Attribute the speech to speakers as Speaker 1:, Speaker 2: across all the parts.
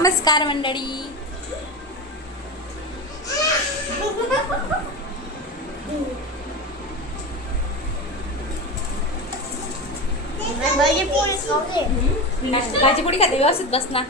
Speaker 1: नमस्कार मंडळी. भाजी पोळी खाते व्यवस्थित बस ना.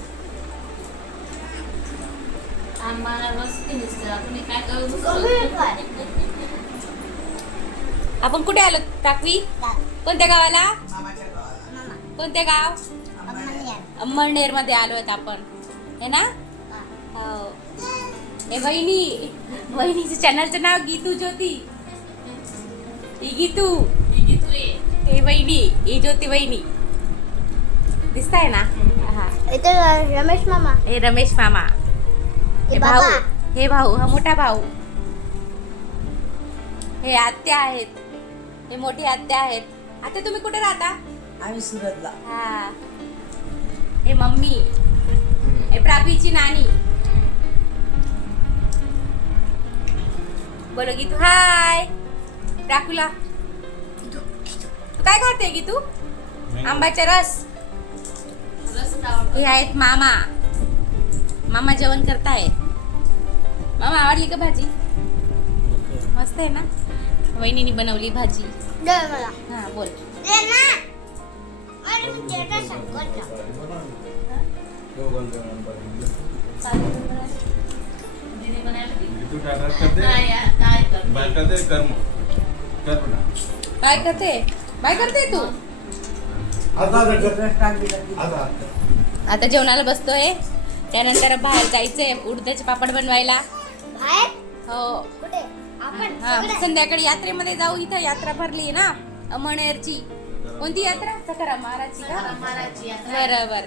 Speaker 1: आपण कुठे आलो टाकवी? कोणत्या गावाला? कोणत्या गाव? अंमळनेर मध्ये आलो आहेत आपण, है ना? हो. हे वहिनीचं चॅनलचं नाव गीतू ज्योती. ही गीतू, हे वहिनी, ही ज्योती वहिनी. दिसताय ना? हा.
Speaker 2: रमेश मामा.
Speaker 1: हे रमेश मामा. हे भाऊ, हे भाऊ, हा मोठा भाऊ. हे आत्या आहेत, हे मोठी आत्या आहेत. आता तुम्ही कुठे राहता?
Speaker 3: आम्ही सुरतला.
Speaker 1: हा. हे मम्मी, हे प्रापीची नानी. बोलो गीतू हाय. प्राकूला तू काय खाते गीतू? आंब्याचा रस. हे आहेत मामा. मामा जेवण करतायत. मामा आवडली का भाजी? मस्त आहे ना. वहिनीने बनवली भाजी. हा बोल. काय करते तू? आता जेवणाला बसतोय. त्यानंतर बाहेर जायचंय उडदाचे पापड बनवायला. हो. हा, संध्याकाळी यात्रेमध्ये जाऊ. इथं यात्रा भरली ना अंमळनेरची. कोणती यात्रा? सकाराम महाराजची का? बरोबर.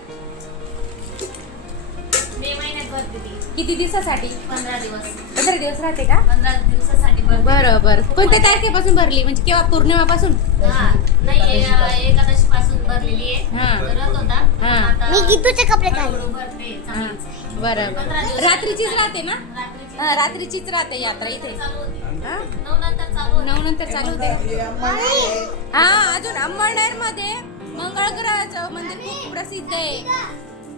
Speaker 4: मे महिन्यात भरते ती.
Speaker 1: किती दिवसासाठी?
Speaker 4: 15 दिवस.
Speaker 1: 15 दिवस राहते का?
Speaker 4: 15 दिवसासाठी भरते.
Speaker 1: बरोबर. कोणत्या तारखेपासून भरली? म्हणजे केव्हा? पौर्णिमापासून?
Speaker 4: हा, नाही एकादशी पासून भरलेली आहे.
Speaker 1: हा.
Speaker 4: करत होता.
Speaker 1: हा.
Speaker 4: आता
Speaker 2: मी गीतूचे कपडे
Speaker 4: हळूहळू भरते चांगलीच.
Speaker 1: बरोबर.
Speaker 4: 15 दिवस.
Speaker 1: रात्रीचीच राहते ना?
Speaker 4: रात्रीची
Speaker 1: हा, रात्रीचीच राहते यात्रा इथे.
Speaker 4: चालू होती.
Speaker 1: हा?
Speaker 4: 9 नंतर चालू होती.
Speaker 1: 9 नंतर चालू होते. हा, अजून अंमळनेर मध्ये मंगळग्रहाचं मंदिर खूप प्रसिद्ध आहे.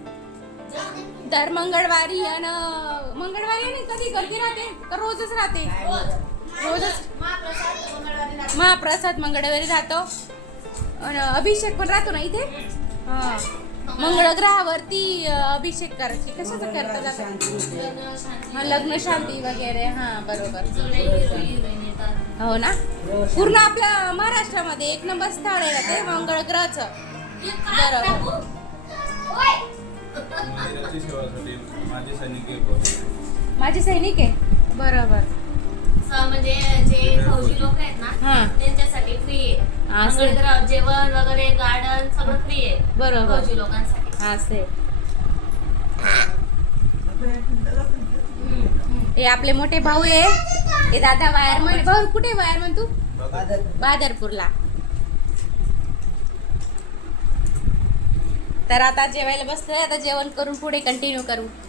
Speaker 1: दर मंगळवारी आणि मंगळवारी कधी गर्दी राहते का रोजच राहते? रोजच. महाप्रसाद मंगळवारी राहतो. आणि अभिषेक पण राहतो ना इथे. हा, मंगळ ग्रहावरती अभिषेक करायची. कशाचं करता जातं? हा, लग्न शांती वगैरे. हा बरोबर. हो ना. पूर्ण आपल्या महाराष्ट्रामध्ये एक नंबर स्थळ आहे ना ते मंगळ ग्रहाचं. बरोबर. माझे सैनिक आहे. बरोबर.
Speaker 4: म्हणजे जे फौजी लोक आहेत ना
Speaker 1: हा.
Speaker 4: त्यांच्यासाठी फ्री आहे.
Speaker 1: असं.
Speaker 4: मंगळग्रह जेवण वगैरे गार्डन सगळं फ्री आहे.
Speaker 1: बरोबर.
Speaker 4: फौजी लोकांसाठी.
Speaker 1: असे हे आपले मोठे भाऊ आहे. हे दादा वायरमन. भाऊ कुठे वायरमन तू? बहादरपूरला. तर आता जेवायला बसलोय. आता जेवण करून पुढे कंटिन्यू करू.